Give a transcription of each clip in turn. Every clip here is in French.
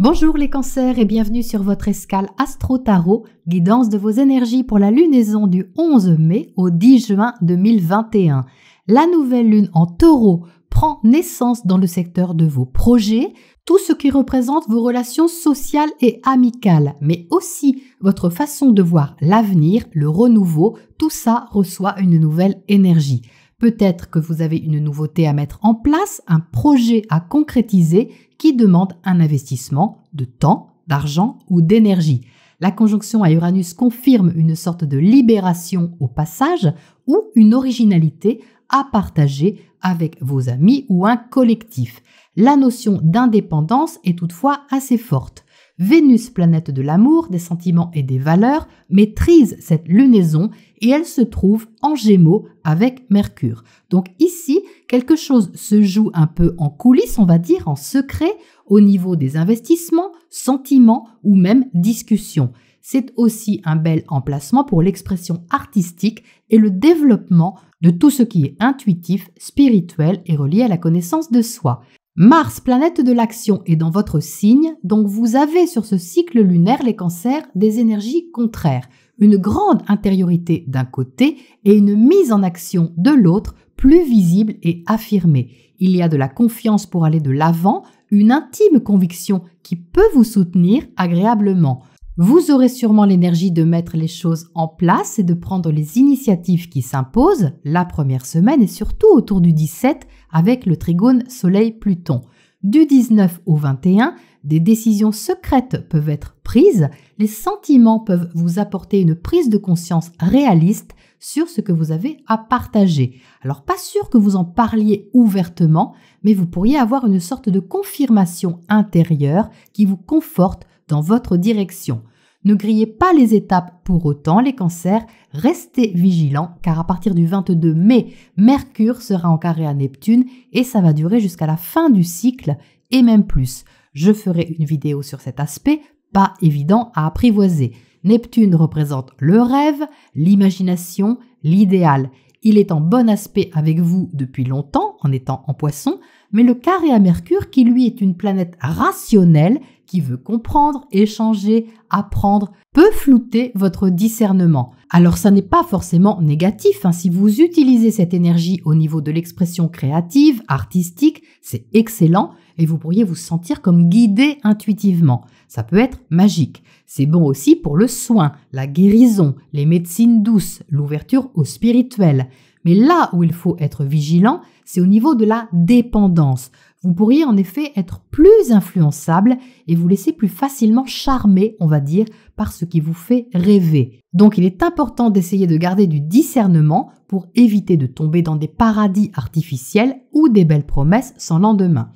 Bonjour les cancers et bienvenue sur votre escale Astro Tarot, guidance de vos énergies pour la lunaison du 11 mai au 10 juin 2021. La nouvelle lune en taureau prend naissance dans le secteur de vos projets, tout ce qui représente vos relations sociales et amicales, mais aussi votre façon de voir l'avenir, le renouveau, tout ça reçoit une nouvelle énergie. Peut-être que vous avez une nouveauté à mettre en place, un projet à concrétiser qui demande un investissement de temps, d'argent ou d'énergie. La conjonction à Uranus confirme une sorte de libération au passage ou une originalité à partager avec vos amis ou un collectif. La notion d'indépendance est toutefois assez forte. Vénus, planète de l'amour, des sentiments et des valeurs, maîtrise cette lunaison et elle se trouve en Gémeaux avec Mercure. Donc ici, quelque chose se joue un peu en coulisses, on va dire, en secret, au niveau des investissements, sentiments ou même discussions. C'est aussi un bel emplacement pour l'expression artistique et le développement de tout ce qui est intuitif, spirituel et relié à la connaissance de soi. Mars, planète de l'action, est dans votre signe, donc vous avez sur ce cycle lunaire, les cancers, des énergies contraires, une grande intériorité d'un côté et une mise en action de l'autre, plus visible et affirmée. Il y a de la confiance pour aller de l'avant, une intime conviction qui peut vous soutenir agréablement. Vous aurez sûrement l'énergie de mettre les choses en place et de prendre les initiatives qui s'imposent la première semaine et surtout autour du 17 avec le trigone Soleil-Pluton. Du 19 au 21, des décisions secrètes peuvent être prises, les sentiments peuvent vous apporter une prise de conscience réaliste sur ce que vous avez à partager. Alors pas sûr que vous en parliez ouvertement, mais vous pourriez avoir une sorte de confirmation intérieure qui vous conforte dans votre direction. Ne grillez pas les étapes pour autant, les cancers, restez vigilants car à partir du 22 mai, Mercure sera en carré à Neptune et ça va durer jusqu'à la fin du cycle et même plus. Je ferai une vidéo sur cet aspect, pas évident à apprivoiser. Neptune représente le rêve, l'imagination, l'idéal. Il est en bon aspect avec vous depuis longtemps en étant en Poisson, mais le carré à Mercure qui lui est une planète rationnelle qui veut comprendre, échanger, apprendre, peut flouter votre discernement. Alors ça n'est pas forcément négatif, si vous utilisez cette énergie au niveau de l'expression créative, artistique, c'est excellent et vous pourriez vous sentir comme guidé intuitivement. Ça peut être magique. C'est bon aussi pour le soin, la guérison, les médecines douces, l'ouverture au spirituel. Mais là où il faut être vigilant, c'est au niveau de la dépendance. Vous pourriez en effet être plus influençable et vous laisser plus facilement charmer, on va dire, par ce qui vous fait rêver. Donc il est important d'essayer de garder du discernement pour éviter de tomber dans des paradis artificiels ou des belles promesses sans lendemain.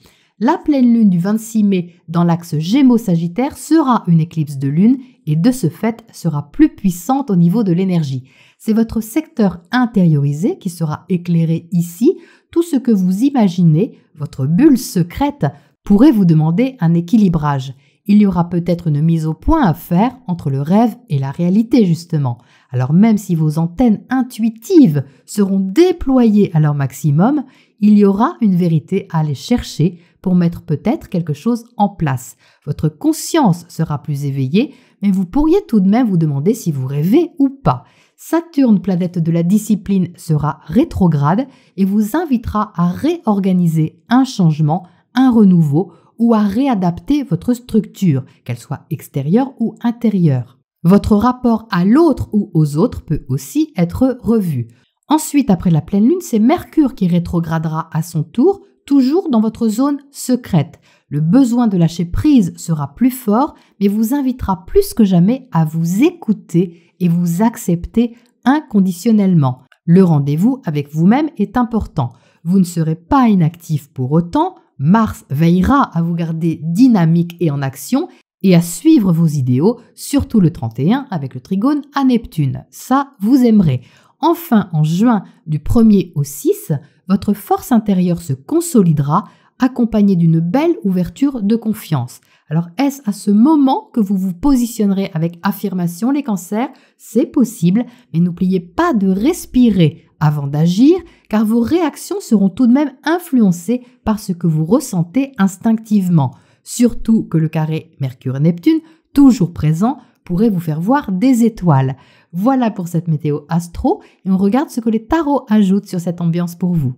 La pleine lune du 26 mai dans l'axe Gémeaux-Sagittaire sera une éclipse de lune et de ce fait sera plus puissante au niveau de l'énergie. C'est votre secteur intériorisé qui sera éclairé ici. Tout ce que vous imaginez, votre bulle secrète, pourrait vous demander un équilibrage. Il y aura peut-être une mise au point à faire entre le rêve et la réalité justement. Alors même si vos antennes intuitives seront déployées à leur maximum, il y aura une vérité à aller chercher pour mettre peut-être quelque chose en place. Votre conscience sera plus éveillée, mais vous pourriez tout de même vous demander si vous rêvez ou pas. Saturne, planète de la discipline, sera rétrograde et vous invitera à réorganiser un changement, un renouveau ou à réadapter votre structure, qu'elle soit extérieure ou intérieure. Votre rapport à l'autre ou aux autres peut aussi être revu. Ensuite, après la pleine lune, c'est Mercure qui rétrogradera à son tour, toujours dans votre zone secrète. Le besoin de lâcher prise sera plus fort, mais vous invitera plus que jamais à vous écouter et vous accepter inconditionnellement. Le rendez-vous avec vous-même est important. Vous ne serez pas inactif pour autant. Mars veillera à vous garder dynamique et en action et à suivre vos idéaux, surtout le 31 avec le trigone à Neptune. Ça, vous aimerez. Enfin, en juin, du 1er au 6, votre force intérieure se consolidera, accompagnée d'une belle ouverture de confiance. Alors, est-ce à ce moment que vous vous positionnerez avec affirmation, les cancers? C'est possible, mais n'oubliez pas de respirer avant d'agir, car vos réactions seront tout de même influencées par ce que vous ressentez instinctivement. Surtout que le carré Mercure-Neptune, toujours présent, pourrait vous faire voir des étoiles. Voilà pour cette météo astro et on regarde ce que les tarots ajoutent sur cette ambiance pour vous.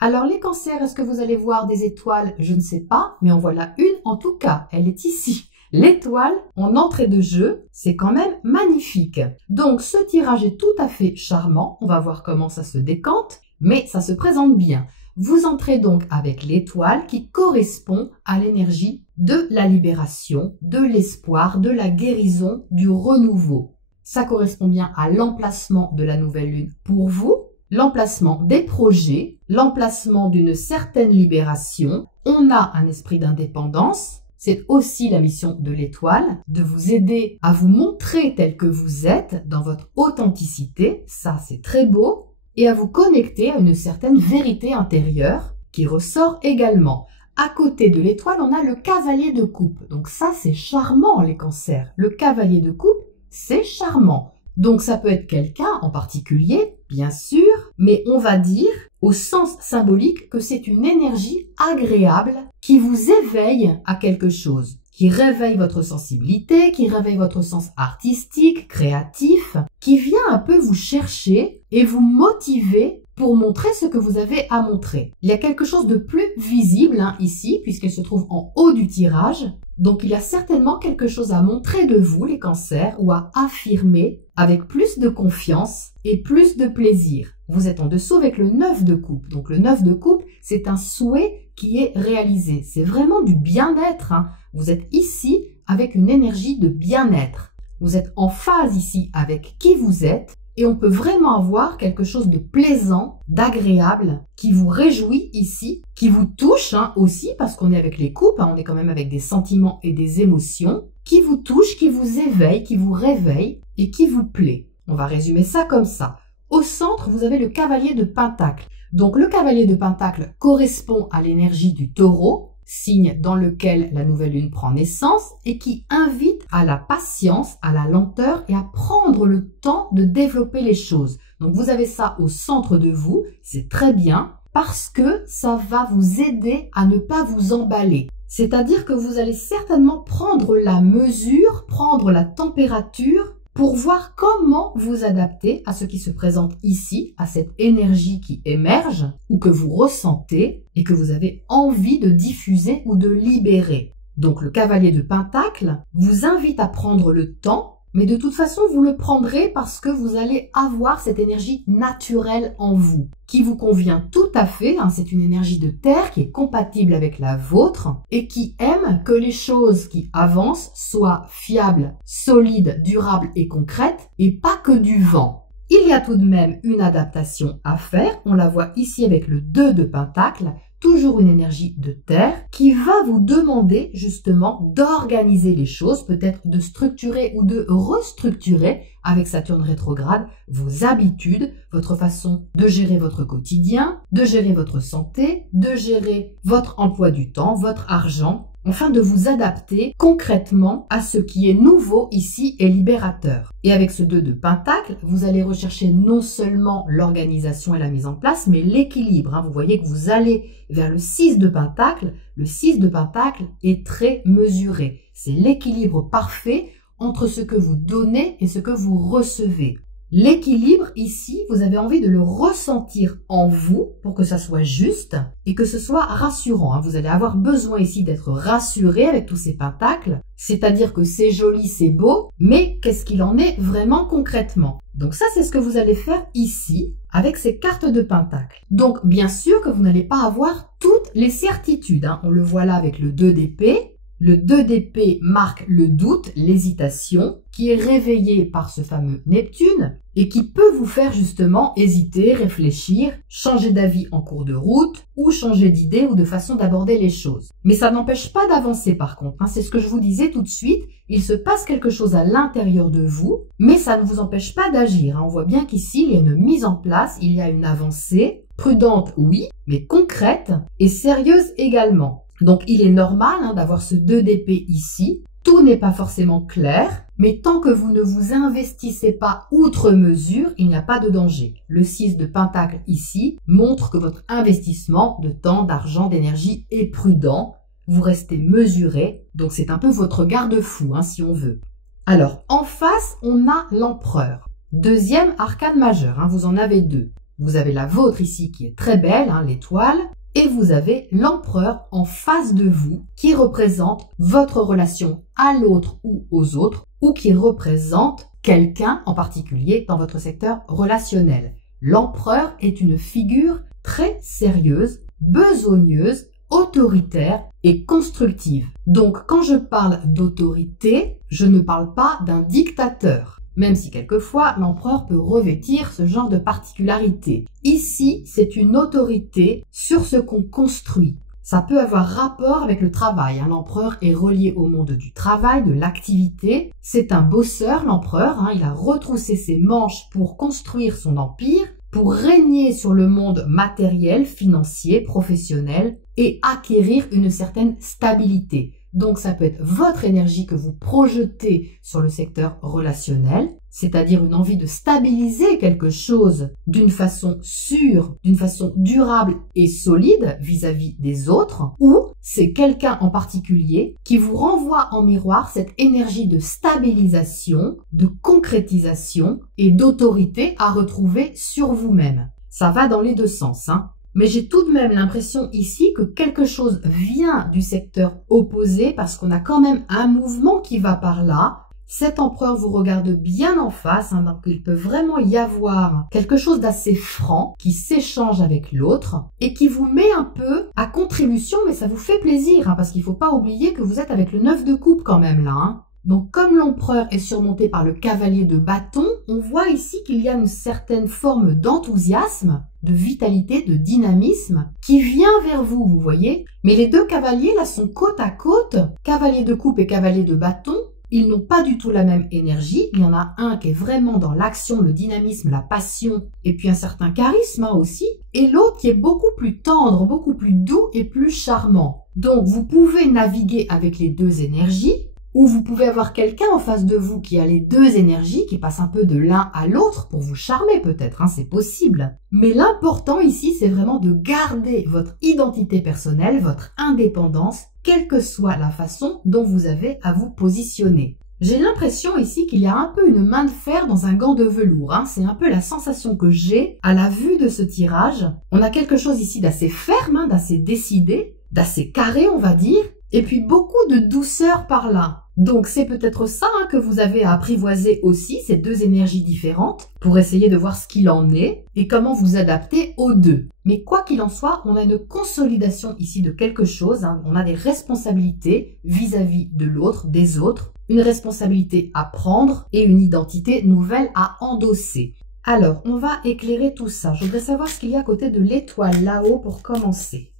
Alors les cancers, est-ce que vous allez voir des étoiles? Je ne sais pas, mais en voilà une en tout cas, elle est ici. L'étoile en entrée de jeu, c'est quand même magnifique. Donc ce tirage est tout à fait charmant, on va voir comment ça se décante, mais ça se présente bien. Vous entrez donc avec l'étoile qui correspond à l'énergie de la libération, de l'espoir, de la guérison, du renouveau. Ça correspond bien à l'emplacement de la nouvelle lune pour vous, l'emplacement des projets, l'emplacement d'une certaine libération. On a un esprit d'indépendance. C'est aussi la mission de l'étoile, de vous aider à vous montrer tel que vous êtes dans votre authenticité. Ça, c'est très beau. Et à vous connecter à une certaine vérité intérieure qui ressort également. À côté de l'étoile, on a le cavalier de coupe. Donc ça, c'est charmant, les cancers. Le cavalier de coupe, c'est charmant. Donc ça peut être quelqu'un en particulier, bien sûr, mais on va dire au sens symbolique que c'est une énergie agréable qui vous éveille à quelque chose, qui réveille votre sensibilité, qui réveille votre sens artistique, créatif, qui vient un peu vous chercher et vous motiver pour montrer ce que vous avez à montrer. Il y a quelque chose de plus visible ici, puisqu'il se trouve en haut du tirage. Donc il y a certainement quelque chose à montrer de vous, les cancers, ou à affirmer avec plus de confiance et plus de plaisir. Vous êtes en dessous avec le 9 de coupe. Donc le 9 de coupe, c'est un souhait qui est réalisé. C'est vraiment du bien-être. Vous êtes ici avec une énergie de bien-être. Vous êtes en phase ici avec qui vous êtes. Et on peut vraiment avoir quelque chose de plaisant, d'agréable, qui vous réjouit ici, qui vous touche aussi, parce qu'on est avec les coupes, on est quand même avec des sentiments et des émotions, qui vous touche, qui vous éveille, qui vous réveille et qui vous plaît. On va résumer ça comme ça. Au centre, vous avez le cavalier de Pentacle. Donc le cavalier de Pentacle correspond à l'énergie du taureau, signe dans lequel la nouvelle lune prend naissance et qui invite à la patience, à la lenteur et à prendre le temps de développer les choses. Donc vous avez ça au centre de vous, c'est très bien parce que ça va vous aider à ne pas vous emballer. C'est-à-dire que vous allez certainement prendre la mesure, prendre la température pour voir comment vous adapter à ce qui se présente ici, à cette énergie qui émerge ou que vous ressentez et que vous avez envie de diffuser ou de libérer. Donc le cavalier de Pentacle vous invite à prendre le temps, mais de toute façon vous le prendrez parce que vous allez avoir cette énergie naturelle en vous, qui vous convient tout à fait. C'est une énergie de terre qui est compatible avec la vôtre et qui aime que les choses qui avancent soient fiables, solides, durables et concrètes et pas que du vent. Il y a tout de même une adaptation à faire. On la voit ici avec le 2 de Pentacle, toujours une énergie de terre qui va vous demander justement d'organiser les choses, peut-être de structurer ou de restructurer avec Saturne rétrograde vos habitudes, votre façon de gérer votre quotidien, de gérer votre santé, de gérer votre emploi du temps, votre argent, afin de vous adapter concrètement à ce qui est nouveau ici et libérateur. Et avec ce 2 de Pentacle, vous allez rechercher non seulement l'organisation et la mise en place, mais l'équilibre. Vous voyez que vous allez vers le 6 de Pentacle. Le 6 de Pentacle est très mesuré. C'est l'équilibre parfait entre ce que vous donnez et ce que vous recevez. L'équilibre ici, vous avez envie de le ressentir en vous pour que ça soit juste et que ce soit rassurant. Vous allez avoir besoin ici d'être rassuré avec tous ces pentacles, c'est-à-dire que c'est joli, c'est beau, mais qu'est-ce qu'il en est vraiment concrètement? Donc ça, c'est ce que vous allez faire ici avec ces cartes de pentacles. Donc bien sûr que vous n'allez pas avoir toutes les certitudes. On le voit là avec le 2 d'épée. Le 2 d'épée marque le doute, l'hésitation, qui est réveillé par ce fameux Neptune et qui peut vous faire justement hésiter, réfléchir, changer d'avis en cours de route ou changer d'idée ou de façon d'aborder les choses. Mais ça n'empêche pas d'avancer par contre. C'est ce que je vous disais tout de suite. Il se passe quelque chose à l'intérieur de vous, mais ça ne vous empêche pas d'agir. On voit bien qu'ici, il y a une mise en place, il y a une avancée, prudente oui, mais concrète et sérieuse également. Donc, il est normal d'avoir ce 2 d'épée ici. Tout n'est pas forcément clair, mais tant que vous ne vous investissez pas outre mesure, il n'y a pas de danger. Le 6 de Pentacle ici montre que votre investissement de temps, d'argent, d'énergie est prudent, vous restez mesuré, donc c'est un peu votre garde-fou, hein, si on veut. Alors, en face, on a l'empereur. Deuxième arcane majeur, hein, vous en avez deux. Vous avez la vôtre ici qui est très belle, hein, l'étoile, et vous avez l'empereur en face de vous qui représente votre relation à l'autre ou aux autres, ou qui représente quelqu'un en particulier dans votre secteur relationnel. L'empereur est une figure très sérieuse, besogneuse, autoritaire et constructive. Donc quand je parle d'autorité, je ne parle pas d'un dictateur. Même si quelquefois l'empereur peut revêtir ce genre de particularité. Ici, c'est une autorité sur ce qu'on construit. Ça peut avoir rapport avec le travail. L'empereur est relié au monde du travail, de l'activité. C'est un bosseur, l'empereur. Il a retroussé ses manches pour construire son empire, pour régner sur le monde matériel, financier, professionnel et acquérir une certaine stabilité. Donc ça peut être votre énergie que vous projetez sur le secteur relationnel, c'est-à-dire une envie de stabiliser quelque chose d'une façon sûre, d'une façon durable et solide vis-à-vis des autres, ou c'est quelqu'un en particulier qui vous renvoie en miroir cette énergie de stabilisation, de concrétisation et d'autorité à retrouver sur vous-même. Ça va dans les deux sens, hein. Mais j'ai tout de même l'impression ici que quelque chose vient du secteur opposé parce qu'on a quand même un mouvement qui va par là. Cet empereur vous regarde bien en face, hein, donc il peut vraiment y avoir quelque chose d'assez franc qui s'échange avec l'autre et qui vous met un peu à contribution, mais ça vous fait plaisir, hein, parce qu'il ne faut pas oublier que vous êtes avec le 9 de coupe quand même là, hein. Donc comme l'empereur est surmonté par le cavalier de bâton, on voit ici qu'il y a une certaine forme d'enthousiasme, de vitalité, de dynamisme qui vient vers vous, vous voyez. Mais les deux cavaliers là sont côte à côte, cavalier de coupe et cavalier de bâton. Ils n'ont pas du tout la même énergie. Il y en a un qui est vraiment dans l'action, le dynamisme, la passion et puis un certain charisme aussi. Et l'autre qui est beaucoup plus tendre, beaucoup plus doux et plus charmant. Donc vous pouvez naviguer avec les deux énergies. Ou vous pouvez avoir quelqu'un en face de vous qui a les deux énergies, qui passe un peu de l'un à l'autre pour vous charmer peut-être, hein, c'est possible. Mais l'important ici, c'est vraiment de garder votre identité personnelle, votre indépendance, quelle que soit la façon dont vous avez à vous positionner. J'ai l'impression ici qu'il y a un peu une main de fer dans un gant de velours, hein. C'est un peu la sensation que j'ai à la vue de ce tirage. On a quelque chose ici d'assez ferme, hein, d'assez décidé, d'assez carré on va dire, et puis beaucoup de douceur par là. Donc c'est peut-être ça, hein, que vous avez à apprivoiser aussi, ces deux énergies différentes, pour essayer de voir ce qu'il en est et comment vous adapter aux deux. Mais quoi qu'il en soit, on a une consolidation ici de quelque chose, hein. On a des responsabilités vis-à-vis de l'autre, des autres, une responsabilité à prendre et une identité nouvelle à endosser. Alors, on va éclairer tout ça. Je voudrais savoir ce qu'il y a à côté de l'étoile là-haut pour commencer.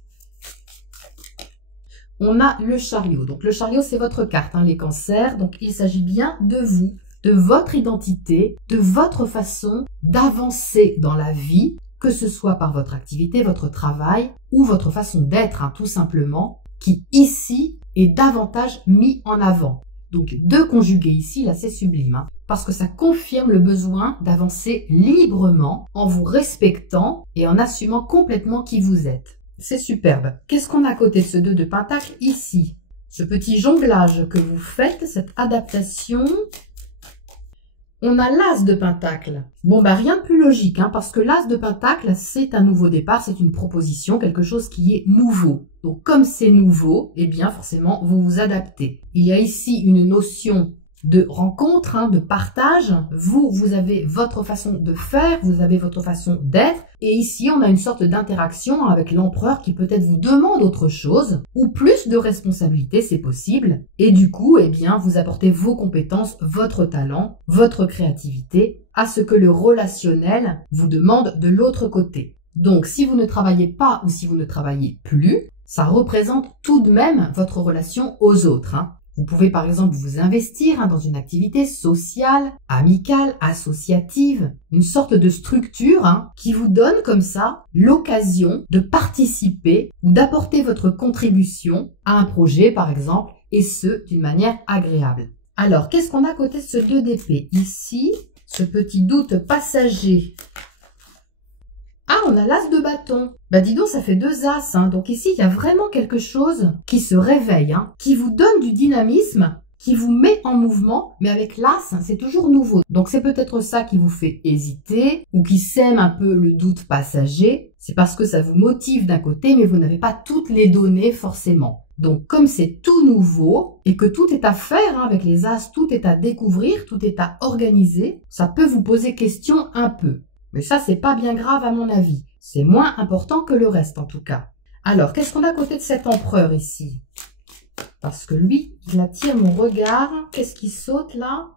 On a le chariot. Donc le chariot, c'est votre carte, hein, les cancers. Donc il s'agit bien de vous, de votre identité, de votre façon d'avancer dans la vie, que ce soit par votre activité, votre travail ou votre façon d'être, hein, tout simplement, qui ici est davantage mis en avant. Donc deux conjugués ici, là c'est sublime, hein, parce que ça confirme le besoin d'avancer librement en vous respectant et en assumant complètement qui vous êtes. C'est superbe. Qu'est-ce qu'on a à côté de ce 2 de pentacle ici? Ce petit jonglage que vous faites, cette adaptation. On a l'as de pentacle. Bon, bah rien de plus logique, hein, parce que l'as de pentacle, c'est un nouveau départ, c'est une proposition, quelque chose qui est nouveau. Donc comme c'est nouveau, eh bien forcément, vous vous adaptez. Il y a ici une notion de rencontre, hein, de partage. Vous avez votre façon de faire, vous avez votre façon d'être. Et ici, on a une sorte d'interaction avec l'empereur qui peut-être vous demande autre chose ou plus de responsabilité, c'est possible. Et du coup, eh bien, vous apportez vos compétences, votre talent, votre créativité à ce que le relationnel vous demande de l'autre côté. Donc, si vous ne travaillez pas ou si vous ne travaillez plus, ça représente tout de même votre relation aux autres, hein. Vous pouvez par exemple vous investir, hein, dans une activité sociale, amicale, associative, une sorte de structure, hein, qui vous donne comme ça l'occasion de participer ou d'apporter votre contribution à un projet par exemple, et ce d'une manière agréable. Alors qu'est-ce qu'on a à côté de ce 2 d'épée? Ici, ce petit doute passager. Ah, on a l'as de bâton. Bah dis donc, ça fait 2 as. Hein. Donc ici, il y a vraiment quelque chose qui se réveille, hein, qui vous donne du dynamisme, qui vous met en mouvement, mais avec l'as, c'est toujours nouveau. Donc c'est peut-être ça qui vous fait hésiter ou qui sème un peu le doute passager. C'est parce que ça vous motive d'un côté, mais vous n'avez pas toutes les données forcément. Donc comme c'est tout nouveau et que tout est à faire, hein, avec les as, tout est à découvrir, tout est à organiser, ça peut vous poser question un peu. Mais ça, c'est pas bien grave à mon avis. C'est moins important que le reste en tout cas. Alors, qu'est-ce qu'on a à côté de cet empereur ici? Parce que lui, il attire mon regard. Qu'est-ce qui saute là?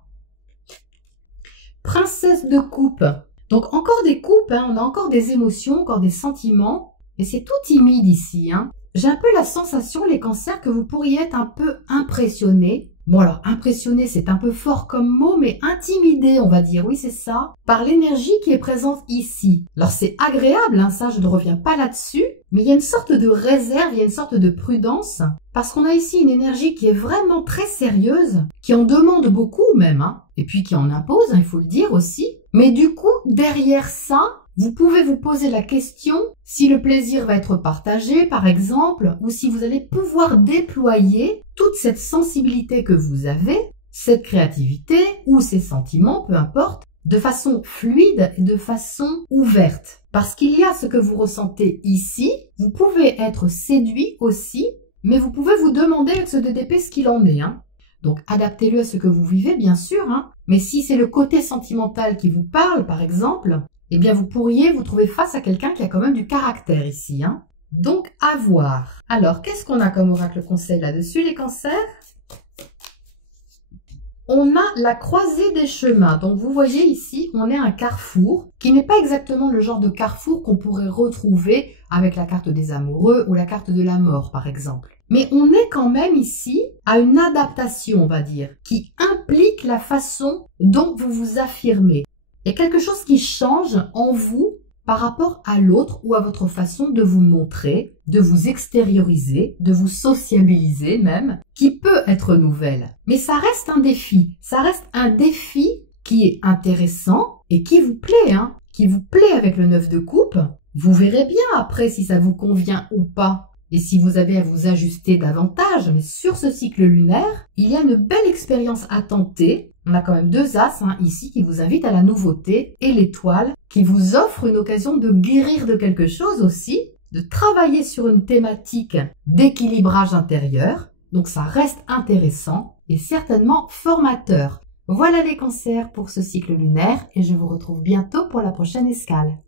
Princesse de coupe. Donc encore des coupes, hein, on a encore des émotions, encore des sentiments. Mais c'est tout timide ici. Hein. J'ai un peu la sensation, les cancers, que vous pourriez être un peu impressionnés. Bon alors, impressionné, c'est un peu fort comme mot, mais intimidé, on va dire, oui c'est ça, par l'énergie qui est présente ici. Alors c'est agréable, hein, ça je ne reviens pas là-dessus, mais il y a une sorte de réserve, il y a une sorte de prudence, parce qu'on a ici une énergie qui est vraiment très sérieuse, qui en demande beaucoup même, hein, et puis qui en impose, hein, il faut le dire aussi. Mais du coup, derrière ça, vous pouvez vous poser la question si le plaisir va être partagé, par exemple, ou si vous allez pouvoir déployer toute cette sensibilité que vous avez, cette créativité ou ces sentiments, peu importe, de façon fluide et de façon ouverte. Parce qu'il y a ce que vous ressentez ici, vous pouvez être séduit aussi, mais vous pouvez vous demander avec ce DDP ce qu'il en est. Hein. Donc adaptez-le à ce que vous vivez, bien sûr, hein. Mais si c'est le côté sentimental qui vous parle, par exemple, eh bien vous pourriez vous trouver face à quelqu'un qui a quand même du caractère ici. Hein. Donc à voir. Alors, qu'est-ce qu'on a comme oracle conseil là-dessus, les cancers? On a la croisée des chemins. Donc vous voyez ici, on est à un carrefour qui n'est pas exactement le genre de carrefour qu'on pourrait retrouver avec la carte des amoureux ou la carte de la mort, par exemple. Mais on est quand même ici à une adaptation, on va dire, qui implique la façon dont vous vous affirmez. Il y a quelque chose qui change en vous par rapport à l'autre ou à votre façon de vous montrer, de vous extérioriser, de vous sociabiliser même, qui peut être nouvelle. Mais ça reste un défi. Ça reste un défi qui est intéressant et qui vous plaît, hein, qui vous plaît avec le 9 de coupe. Vous verrez bien après si ça vous convient ou pas. Et si vous avez à vous ajuster davantage, mais sur ce cycle lunaire, il y a une belle expérience à tenter. On a quand même 2 as hein, ici qui vous invitent à la nouveauté et l'étoile qui vous offre une occasion de guérir de quelque chose aussi, de travailler sur une thématique d'équilibrage intérieur. Donc ça reste intéressant et certainement formateur. Voilà les cancers pour ce cycle lunaire et je vous retrouve bientôt pour la prochaine escale.